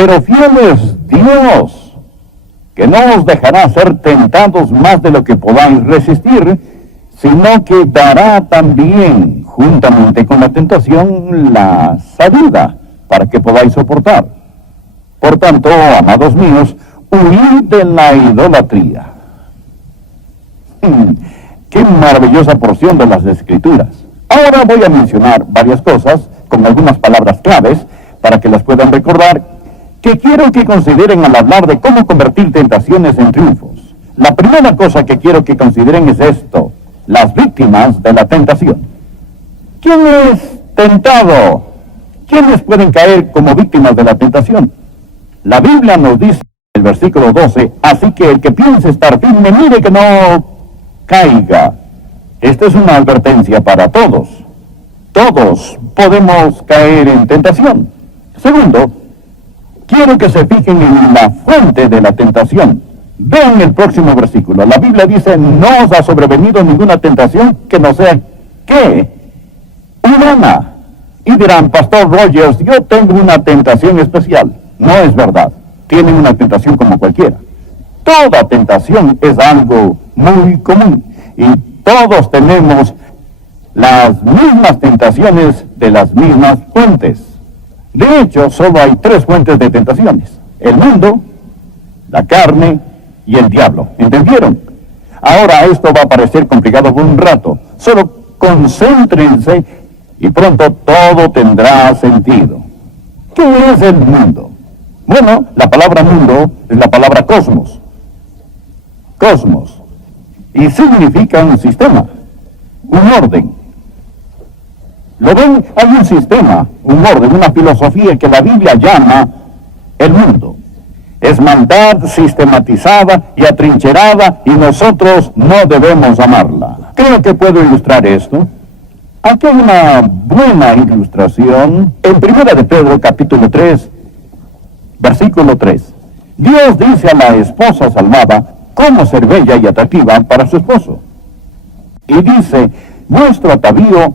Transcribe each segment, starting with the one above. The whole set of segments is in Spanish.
Pero fiel es Dios, que no os dejará ser tentados más de lo que podáis resistir, sino que dará también, juntamente con la tentación, la salida, para que podáis soportar. Por tanto, amados míos, huid de la idolatría. ¡Qué maravillosa porción de las Escrituras! Ahora voy a mencionar varias cosas, con algunas palabras claves, para que las puedan recordar, que quiero que consideren al hablar de cómo convertir tentaciones en triunfos. La primera cosa que quiero que consideren es esto: las víctimas de la tentación. ¿Quién es tentado? ¿Quiénes pueden caer como víctimas de la tentación? La Biblia nos dice en el versículo 12, así que el que piense estar firme, mire que no caiga. Esta es una advertencia para todos. Todos podemos caer en tentación. Segundo, quiero que se fijen en la fuente de la tentación. Vean el próximo versículo. La Biblia dice, no os ha sobrevenido ninguna tentación que no sea, ¿qué? Humana. Y dirán, Pastor Rogers, yo tengo una tentación especial. No es verdad. Tienen una tentación como cualquiera. Toda tentación es algo muy común. Y todos tenemos las mismas tentaciones de las mismas fuentes. De hecho, solo hay 3 fuentes de tentaciones: el mundo, la carne y el diablo. ¿Entendieron? Ahora esto va a parecer complicado por un rato. Solo concéntrense y pronto todo tendrá sentido. ¿Qué es el mundo? Bueno, la palabra mundo es la palabra cosmos. Cosmos. Y significa un sistema, un orden. ¿Lo ven? Hay un sistema, un orden, una filosofía que la Biblia llama el mundo. Es maldad sistematizada y atrincherada, y nosotros no debemos amarla. Creo que puedo ilustrar esto. Aquí hay una buena ilustración en 1 de Pedro capítulo 3, versículo 3. Dios dice a la esposa salvada cómo ser bella y atractiva para su esposo. Y dice, vuestro atavío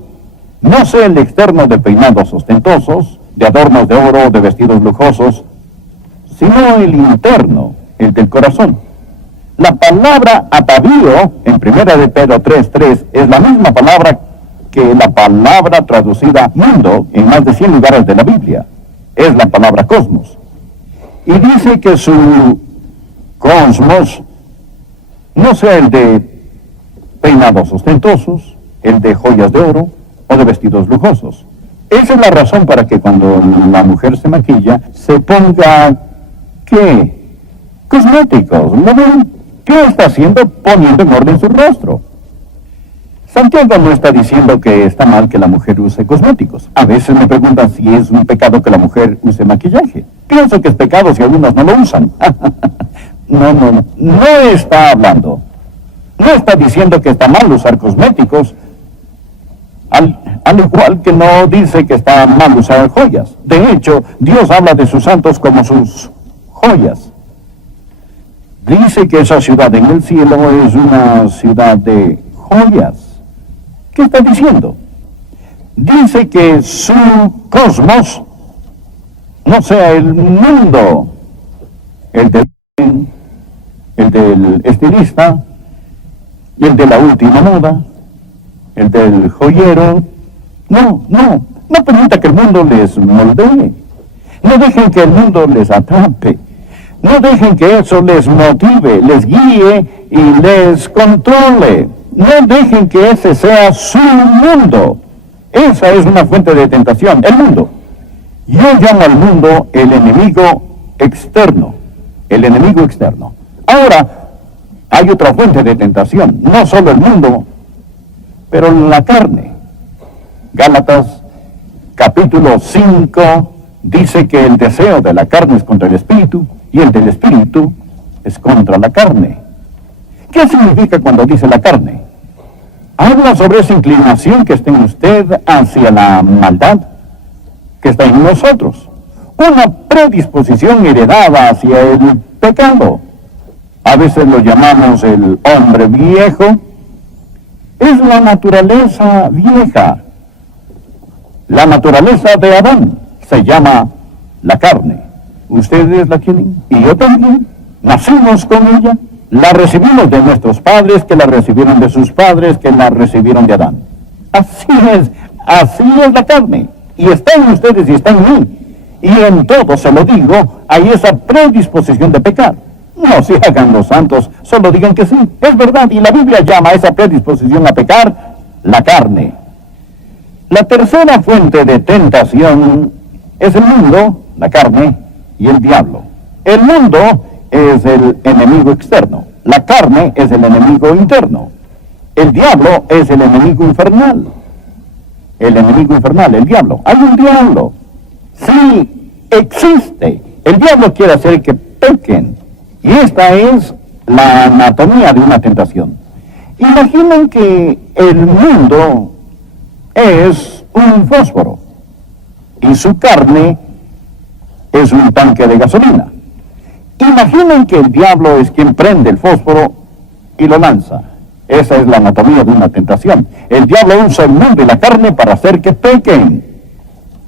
no sea el externo de peinados ostentosos, de adornos de oro, de vestidos lujosos, sino el interno, el del corazón. La palabra atavío, en 1 de Pedro 3:3, es la misma palabra que la palabra traducida mundo en más de 100 lugares de la Biblia. Es la palabra cosmos. Y dice que su cosmos no sea el de peinados ostentosos, el de joyas de oro o de vestidos lujosos. Esa es la razón para que cuando la mujer se maquilla, se ponga, ¿qué? Cosméticos. ¿No ven? ¿Qué está haciendo? Poniendo en orden su rostro. Santiago no está diciendo que está mal que la mujer use cosméticos. A veces me preguntan si es un pecado que la mujer use maquillaje. Pienso que es pecado si algunos no lo usan. No está hablando. No está diciendo que está mal usar cosméticos, al igual que no dice que está mal usar joyas. De hecho, Dios habla de sus santos como sus joyas. Dice que esa ciudad en el cielo es una ciudad de joyas. ¿Qué está diciendo? Dice que su cosmos no sea el mundo, el del estilista, y el de la última moda, el del joyero. No permita que el mundo les moldee. No dejen que el mundo les atrape. No dejen que eso les motive, les guíe y les controle. No dejen que ese sea su mundo. Esa es una fuente de tentación, el mundo. Yo llamo al mundo el enemigo externo. El enemigo externo. Ahora, hay otra fuente de tentación, no solo el mundo, pero la carne. Gálatas capítulo 5 dice que el deseo de la carne es contra el espíritu y el del espíritu es contra la carne. ¿Qué significa cuando dice la carne? Habla sobre esa inclinación que está en usted hacia la maldad que está en nosotros. Una predisposición heredada hacia el pecado. A veces lo llamamos el hombre viejo. Es la naturaleza vieja. La naturaleza de Adán se llama la carne. Ustedes la tienen y yo también. Nacimos con ella. La recibimos de nuestros padres, que la recibieron de sus padres, que la recibieron de Adán. Así es la carne. Y está en ustedes y está en mí. Y en todo, se lo digo, hay esa predisposición de pecar. No se hagan los santos, solo digan que sí, es verdad. Y la Biblia llama a esa predisposición a pecar la carne. La tercera fuente de tentación es el mundo, la carne y el diablo. El mundo es el enemigo externo. La carne es el enemigo interno. El diablo es el enemigo infernal. El enemigo infernal, el diablo. Hay un diablo. Sí, existe. El diablo quiere hacer que pequen. Y esta es la anatomía de una tentación. Imaginen que el mundo es un fósforo y su carne es un tanque de gasolina. Imaginen que el diablo es quien prende el fósforo y lo lanza. Esa es la anatomía de una tentación. El diablo usa el mundo y la carne para hacer que pequen.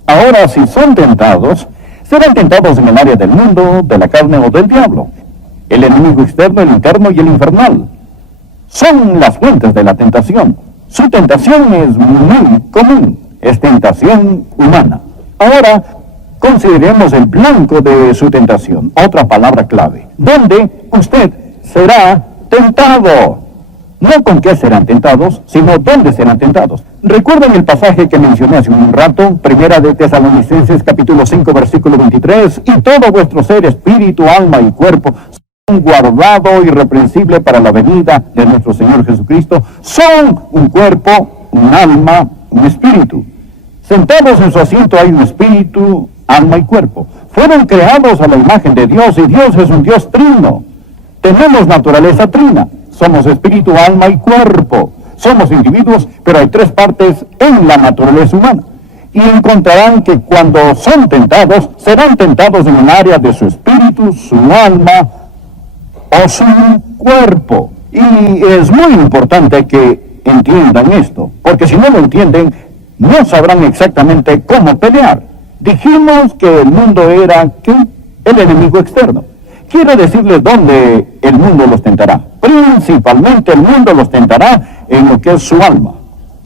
Ahora, si son tentados, serán tentados en el área del mundo, de la carne o del diablo. El enemigo externo, el interno y el infernal son las fuentes de la tentación. Su tentación es muy común, es tentación humana. Ahora, consideremos el blanco de su tentación, otra palabra clave, donde usted será tentado. No con qué serán tentados, sino dónde serán tentados. Recuerden el pasaje que mencioné hace un rato, Primera de Tesalonicenses capítulo 5 versículo 23, y todo vuestro ser, espíritu, alma y cuerpo, son guardado irreprensible para la venida de nuestro Señor Jesucristo. Son un cuerpo, un alma, un espíritu. Sentados en su asiento hay un espíritu, alma y cuerpo. Fueron creados a la imagen de Dios y Dios es un Dios trino. Tenemos naturaleza trina. Somos espíritu, alma y cuerpo. Somos individuos, pero hay tres partes en la naturaleza humana. Y encontrarán que cuando son tentados, serán tentados en un área de su espíritu, su alma o su cuerpo. Y es muy importante que entiendan esto, porque si no lo entienden, no sabrán exactamente cómo pelear. Dijimos que el mundo era, ¿qué? El enemigo externo. Quiero decirles dónde el mundo los tentará. Principalmente el mundo los tentará en lo que es su alma.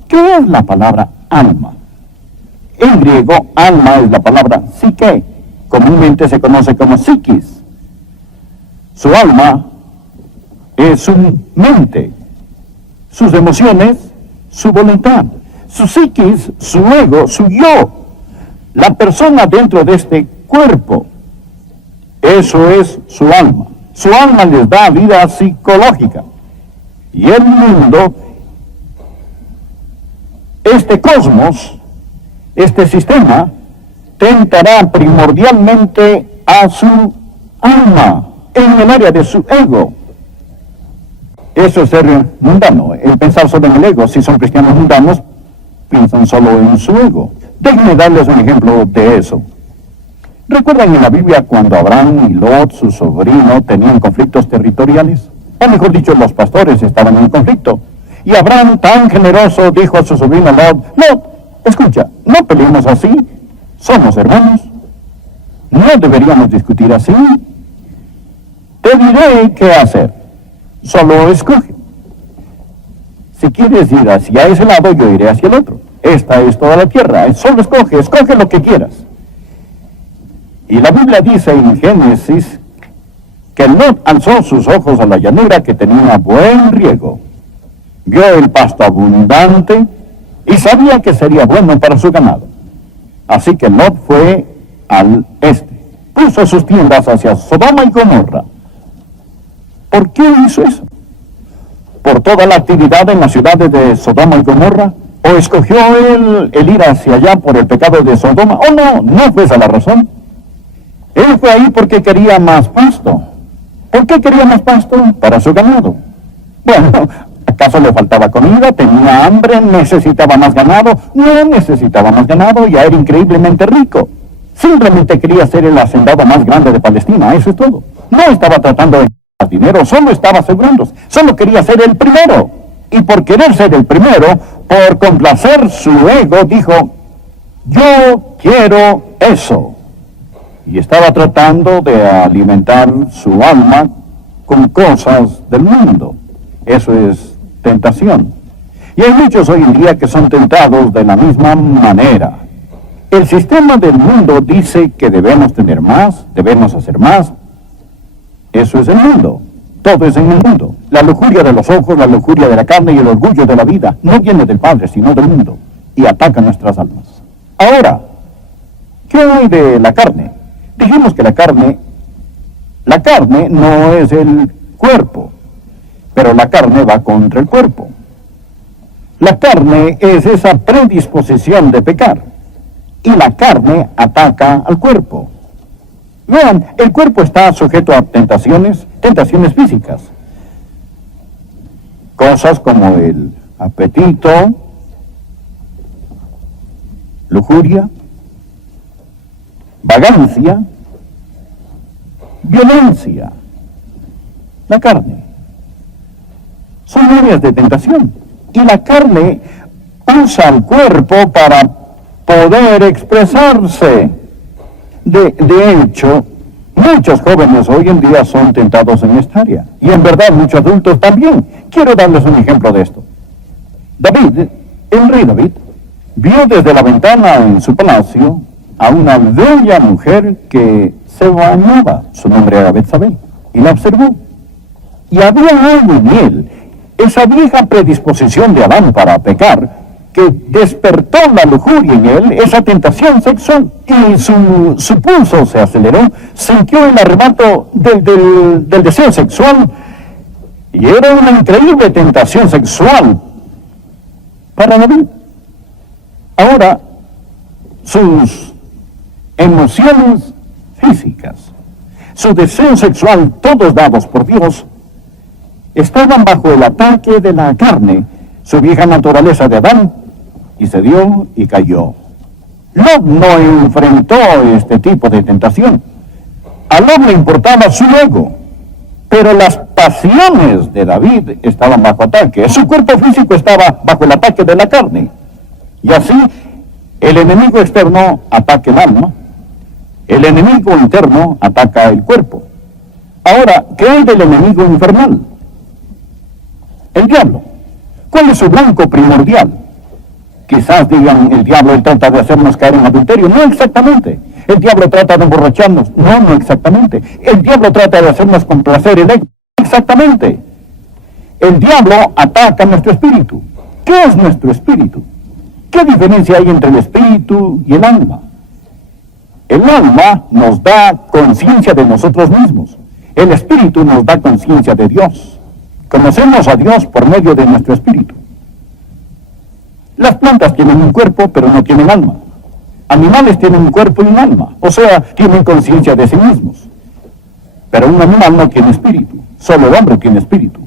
¿Qué es la palabra alma? En griego, alma es la palabra psique. Comúnmente se conoce como psiquis. Su alma es su mente, sus emociones, su voluntad, su psiquis, su ego, su yo. La persona dentro de este cuerpo. Eso es su alma. Su alma les da vida psicológica. Y el mundo, este cosmos, este sistema, tentará primordialmente a su alma, en el área de su ego. Eso es ser mundano, el pensar solo en el ego. Si son cristianos mundanos, piensan solo en su ego. Déjenme darles un ejemplo de eso. ¿Recuerdan en la Biblia cuando Abraham y Lot, su sobrino, tenían conflictos territoriales? O mejor dicho, los pastores estaban en conflicto. Y Abraham, tan generoso, dijo a su sobrino Lot, Lot, escucha, no peleemos así, somos hermanos. No deberíamos discutir así. Te diré qué hacer. Solo escoge. Si quieres ir hacia ese lado, yo iré hacia el otro. Esta es toda la tierra. Solo escoge lo que quieras. Y la Biblia dice en Génesis que Lot alzó sus ojos a la llanura que tenía buen riego. Vio el pasto abundante y sabía que sería bueno para su ganado. Así que Lot fue al este. Puso sus tiendas hacia Sodoma y Gomorra. ¿Por qué hizo eso? ¿Por toda la actividad en las ciudades de Sodoma y Gomorra? ¿O escogió él el ir hacia allá por el pecado de Sodoma? ¿O no fue esa la razón? Él fue ahí porque quería más pasto. ¿Por qué quería más pasto? Para su ganado. Bueno, ¿acaso le faltaba comida? ¿Tenía hambre? ¿Necesitaba más ganado? No necesitaba más ganado, ya era increíblemente rico. Simplemente quería ser el hacendado más grande de Palestina, eso es todo. No estaba tratando de ganar dinero, solo estaba asegurándose. Solo quería ser el primero. Y por querer ser el primero, por complacer su ego, dijo, yo quiero eso. y estaba tratando de alimentar su alma con cosas del mundo. Eso es tentación. Y hay muchos hoy en día que son tentados de la misma manera. El sistema del mundo dice que debemos tener más, debemos hacer más. Eso es el mundo. Todo es en el mundo. La lujuria de los ojos, la lujuria de la carne y el orgullo de la vida no viene del Padre, sino del mundo, y ataca nuestras almas. Ahora, ¿qué hay de la carne? Dijimos que la carne no es el cuerpo, pero la carne va contra el cuerpo. La carne es esa predisposición de pecar, y la carne ataca al cuerpo. Vean, el cuerpo está sujeto a tentaciones físicas. Cosas como el apetito, lujuria, vagancia, violencia. La carne. Son áreas de tentación. Y la carne usa el cuerpo para poder expresarse. De hecho, muchos jóvenes hoy en día son tentados en esta área. Y en verdad muchos adultos también. Quiero darles un ejemplo de esto. David, el rey David, vio desde la ventana en su palacio a una bella mujer que se bañaba. Su nombre era Betsabé. Y la observó. Y había algo en él, esa vieja predisposición de Adán para pecar, que despertó la lujuria en él, esa tentación sexual, y su pulso se aceleró, sintió el arrebato del deseo sexual, y era una increíble tentación sexual para David. Ahora, sus emociones físicas, su deseo sexual, todos dados por Dios, estaban bajo el ataque de la carne, su vieja naturaleza de Adán, y se dio y cayó. Lot no enfrentó este tipo de tentación. A Lot le importaba su ego, pero las pasiones de David estaban bajo ataque. Su cuerpo físico estaba bajo el ataque de la carne. Y así, el enemigo externo ataca el alma, el enemigo interno ataca el cuerpo. Ahora, ¿qué hay del enemigo infernal? El diablo. ¿Cuál es su blanco primordial? Quizás digan, el diablo él trata de hacernos caer en adulterio. No exactamente. El diablo trata de emborracharnos. No exactamente. El diablo trata de hacernos complacer el ego. Exactamente. El diablo ataca nuestro espíritu. ¿Qué es nuestro espíritu? ¿Qué diferencia hay entre el espíritu y el alma? El alma nos da conciencia de nosotros mismos. El espíritu nos da conciencia de Dios. Conocemos a Dios por medio de nuestro espíritu. Las plantas tienen un cuerpo, pero no tienen alma. Animales tienen un cuerpo y un alma, o sea, tienen conciencia de sí mismos. Pero un animal no tiene espíritu, solo el hombre tiene espíritu.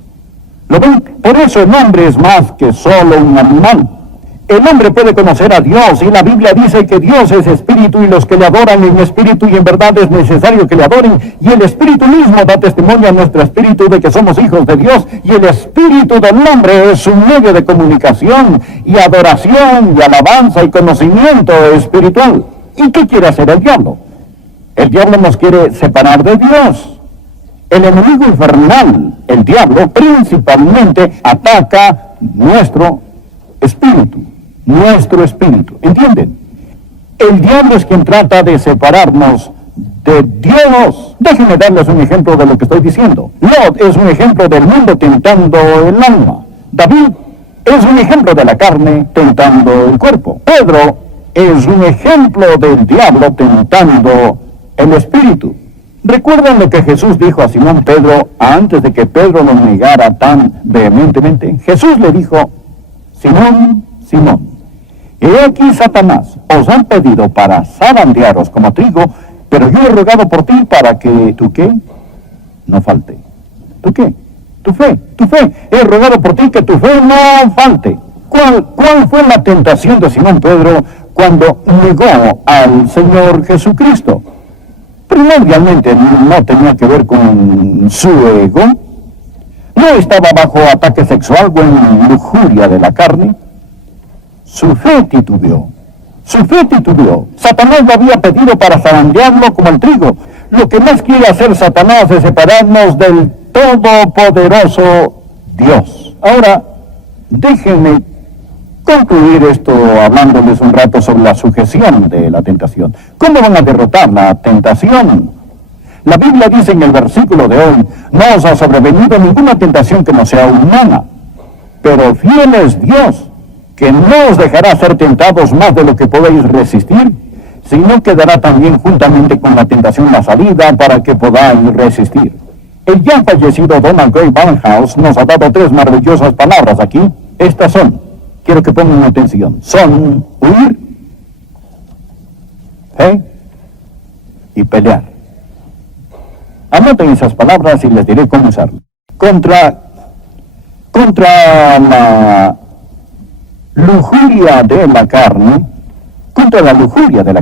¿Lo ven? Por eso el hombre es más que solo un animal. El hombre puede conocer a Dios, y la Biblia dice que Dios es espíritu, y los que le adoran en espíritu y en verdad es necesario que le adoren, y el espíritu mismo da testimonio a nuestro espíritu de que somos hijos de Dios, y el espíritu del hombre es un medio de comunicación y adoración y alabanza y conocimiento espiritual. ¿Y qué quiere hacer el diablo? El diablo nos quiere separar de Dios. El enemigo infernal, el diablo, principalmente ataca nuestro espíritu. ¿Entienden? El diablo es quien trata de separarnos de Dios. Déjenme darles un ejemplo de lo que estoy diciendo. Lot es un ejemplo del mundo tentando el alma. David es un ejemplo de la carne tentando el cuerpo. Pedro es un ejemplo del diablo tentando el espíritu. ¿Recuerdan lo que Jesús dijo a Simón Pedro antes de que Pedro lo negara tan vehementemente? Jesús le dijo: Simón, Simón, he aquí Satanás os han pedido para zarandearos como trigo, pero yo he rogado por ti para que tu ¿qué? No falte. ¿Tu qué? Tu fe. He rogado por ti que tu fe no falte. ¿Cuál fue la tentación de Simón Pedro cuando negó al Señor Jesucristo? Primordialmente no tenía que ver con su ego. No estaba bajo ataque sexual o en lujuria de la carne. Su fe titubeó. Su fe titubeó. Satanás lo había pedido para zarandearlo como el trigo. Lo que más quiere hacer Satanás es separarnos del todopoderoso Dios. Ahora, déjenme concluir esto hablándoles un rato sobre la sujeción de la tentación. ¿Cómo van a derrotar la tentación? La Biblia dice en el versículo de hoy, no os ha sobrevenido ninguna tentación que no sea humana, pero fiel es Dios, que no os dejará ser tentados más de lo que podéis resistir, sino que dará también juntamente con la tentación la salida para que podáis resistir. El ya fallecido Donald Grey Barnhouse nos ha dado 3 maravillosas palabras aquí. Estas son, quiero que pongan atención, son huir, fe y pelear. Anoten esas palabras y les diré cómo usarlas. Contra la lujuria de la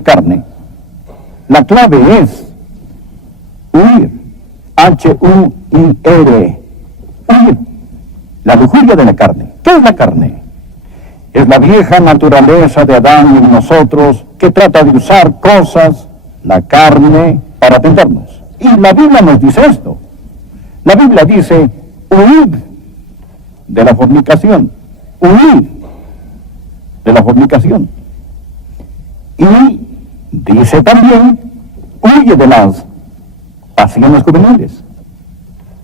carne, la clave es huir, H-U-I-R, huir, la lujuria de la carne. ¿Qué es la carne? Es la vieja naturaleza de Adán en nosotros que trata de usar cosas, la carne, para tentarnos. Y la Biblia nos dice esto. La Biblia dice, huid de la fornicación, huid de la fornicación. Y dice también, huye de las pasiones juveniles.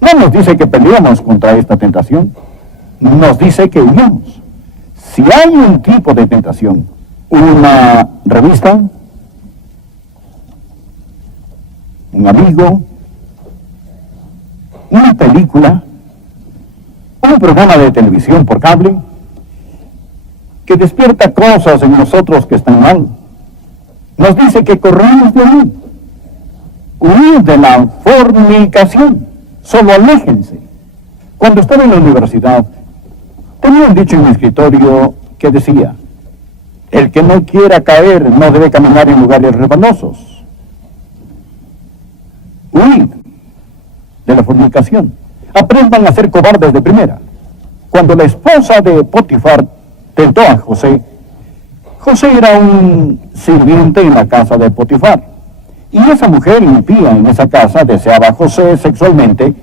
No nos dice que peleemos contra esta tentación, nos dice que huyamos. Si hay un tipo de tentación, una revista, un amigo, una película, un programa de televisión por cable, que despierta cosas en nosotros que están mal, nos dice que corramos de ahí, huir de la fornicación, solo aléjense. Cuando estaba en la universidad, tenía un dicho en mi escritorio que decía, el que no quiera caer no debe caminar en lugares resbalosos. Huid de la fornicación. Aprendan a ser cobardes de primera. Cuando la esposa de Potifar tentó a José, José era un sirviente en la casa de Potifar. Y esa mujer impía en esa casa deseaba a José sexualmente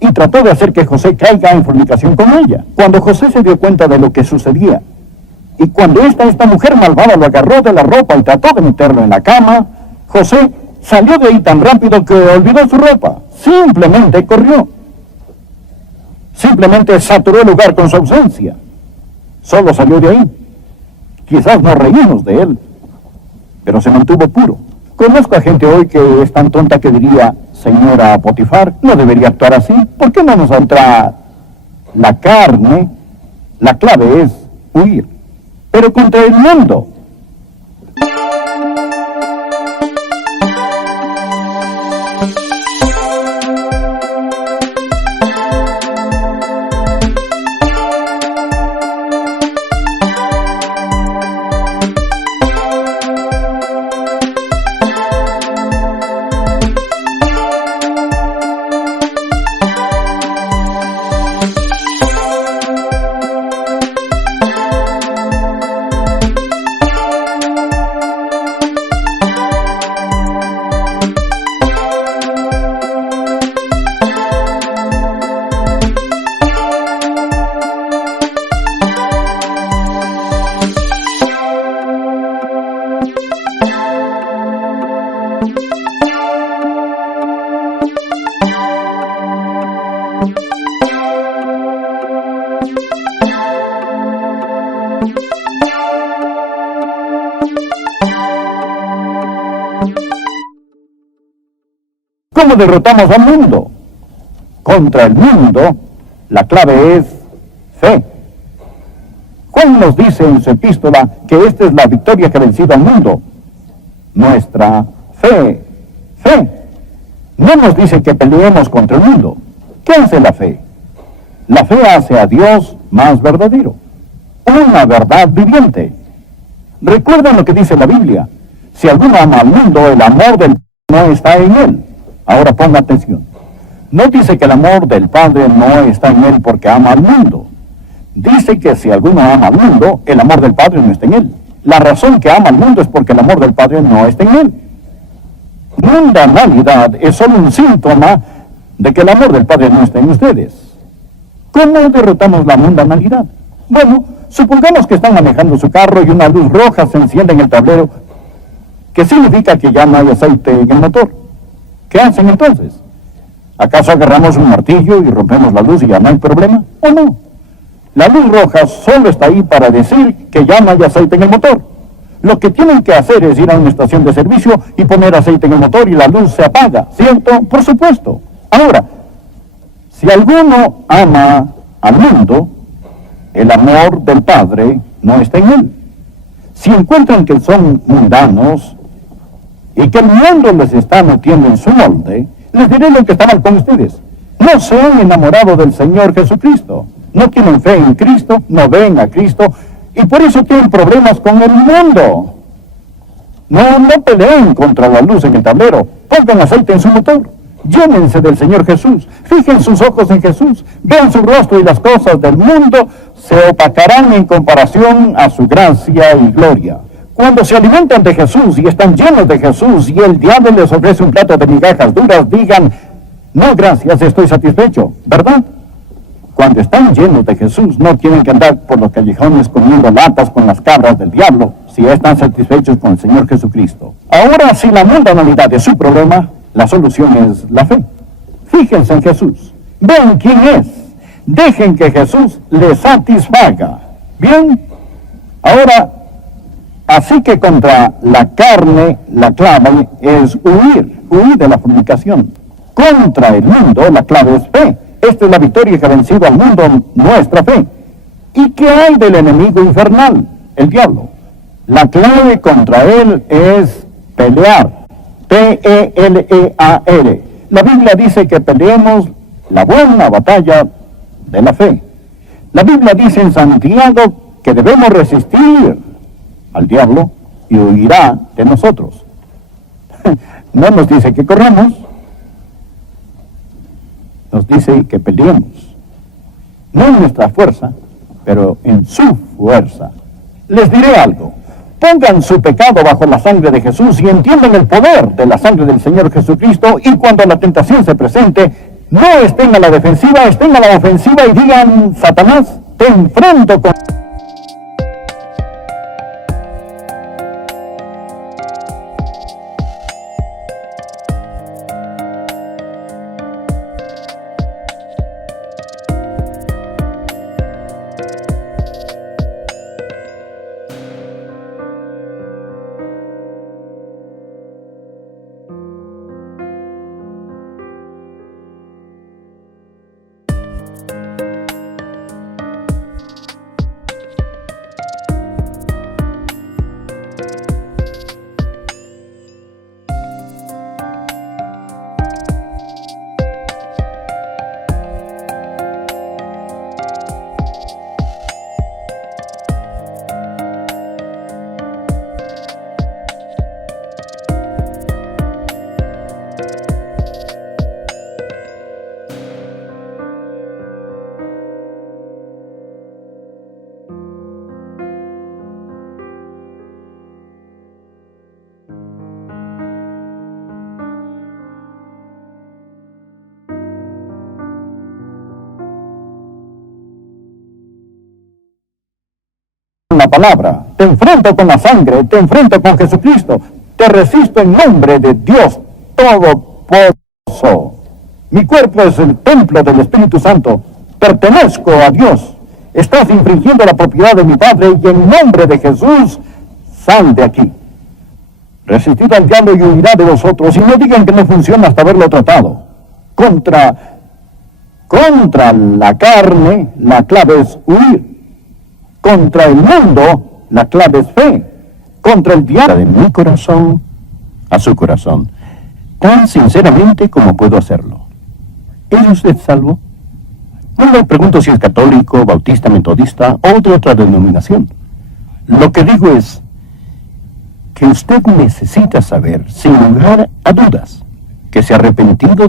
y trató de hacer que José caiga en fornicación con ella. Cuando José se dio cuenta de lo que sucedía, y cuando esta mujer malvada lo agarró de la ropa y trató de meterlo en la cama, José salió de ahí tan rápido que olvidó su ropa. Simplemente corrió. Simplemente saturó el lugar con su ausencia. Solo salió de ahí. Quizás nos reímos de él, pero se mantuvo puro. Conozco a gente hoy que es tan tonta que diría, señora Potifar, no debería actuar así. ¿Por qué no nos entra la carne? La clave es huir, pero contra el mundo. ¿Cómo derrotamos al mundo? Contra el mundo, la clave es fe. Juan nos dice en su epístola que esta es la victoria que ha vencido al mundo. Nuestra fe. Fe. No nos dice que peleemos contra el mundo. ¿Qué hace la fe? La fe hace a Dios más verdadero. Una verdad viviente. Recuerden lo que dice la Biblia. Si alguno ama al mundo, el amor del Padre no está en él. Ahora ponga atención. No dice que el amor del Padre no está en él porque ama al mundo. Dice que si alguno ama al mundo, el amor del Padre no está en él. la razón que ama al mundo es porque el amor del Padre no está en él. Mundanalidad es solo un síntoma de que el amor del Padre no está en ustedes. ¿Cómo derrotamos la mundanalidad? Bueno, supongamos que están manejando su carro y una luz roja se enciende en el tablero, que significa que ya no hay aceite en el motor. ¿Qué hacen entonces? ¿Acaso agarramos un martillo y rompemos la luz y ya no hay problema? ¿O no? La luz roja solo está ahí para decir que ya no hay aceite en el motor. Lo que tienen que hacer es ir a una estación de servicio y poner aceite en el motor y la luz se apaga, ¿cierto? Por supuesto. Ahora, si alguno ama al mundo, el amor del Padre no está en él. Si encuentran que son mundanos y que el mundo les está metiendo en su molde, les diré lo que está mal con ustedes. No se han enamorado del Señor Jesucristo. No tienen fe en Cristo, no ven a Cristo, y por eso tienen problemas con el mundo. No peleen contra la luz en el tablero. Pongan aceite en su motor. Llénense del Señor Jesús. Fijen sus ojos en Jesús. Vean su rostro y las cosas del mundo se opacarán en comparación a su gracia y gloria. Cuando se alimentan de Jesús y están llenos de Jesús y el diablo les ofrece un plato de migajas duras, digan, no, gracias, estoy satisfecho, ¿verdad? Cuando están llenos de Jesús, no tienen que andar por los callejones comiendo latas con las cabras del diablo, si están satisfechos con el Señor Jesucristo. Ahora, si la mundanalidad es su problema, la solución es la fe. Fíjense en Jesús. Vean quién es. Dejen que Jesús les satisfaga. ¿Bien? Ahora, así que contra la carne, la clave es huir de la fornicación. Contra el mundo, la clave es fe. Esta es la victoria que ha vencido al mundo, nuestra fe. ¿Y qué hay del enemigo infernal? El diablo. La clave contra él es pelear. P-E-L-E-A-R. La Biblia dice que peleemos la buena batalla de la fe. La Biblia dice en Santiago que debemos resistir al diablo y huirá de nosotros. No nos dice que corramos, nos dice que peleemos. No en nuestra fuerza, pero en su fuerza. Les diré algo. Pongan su pecado bajo la sangre de Jesús y entiendan el poder de la sangre del Señor Jesucristo, y cuando la tentación se presente, no estén a la defensiva, estén a la ofensiva y digan, Satanás, te enfrento con... la palabra, te enfrento con la sangre, te enfrento con Jesucristo, te resisto en nombre de Dios Todopoderoso. Mi cuerpo es el templo del Espíritu Santo, pertenezco a Dios, estás infringiendo la propiedad de mi Padre y en nombre de Jesús, sal de aquí. Resistid al diablo y huirá de vosotros, y no digan que no funciona hasta haberlo tratado. Contra la carne, la clave es huir. Contra el mundo, la clave es fe. Contra el diablo, de mi corazón a su corazón, tan sinceramente como puedo hacerlo. ¿Es usted salvo? No le pregunto si es católico, bautista, metodista o de otra denominación. Lo que digo es que usted necesita saber, sin lugar a dudas, que se ha arrepentido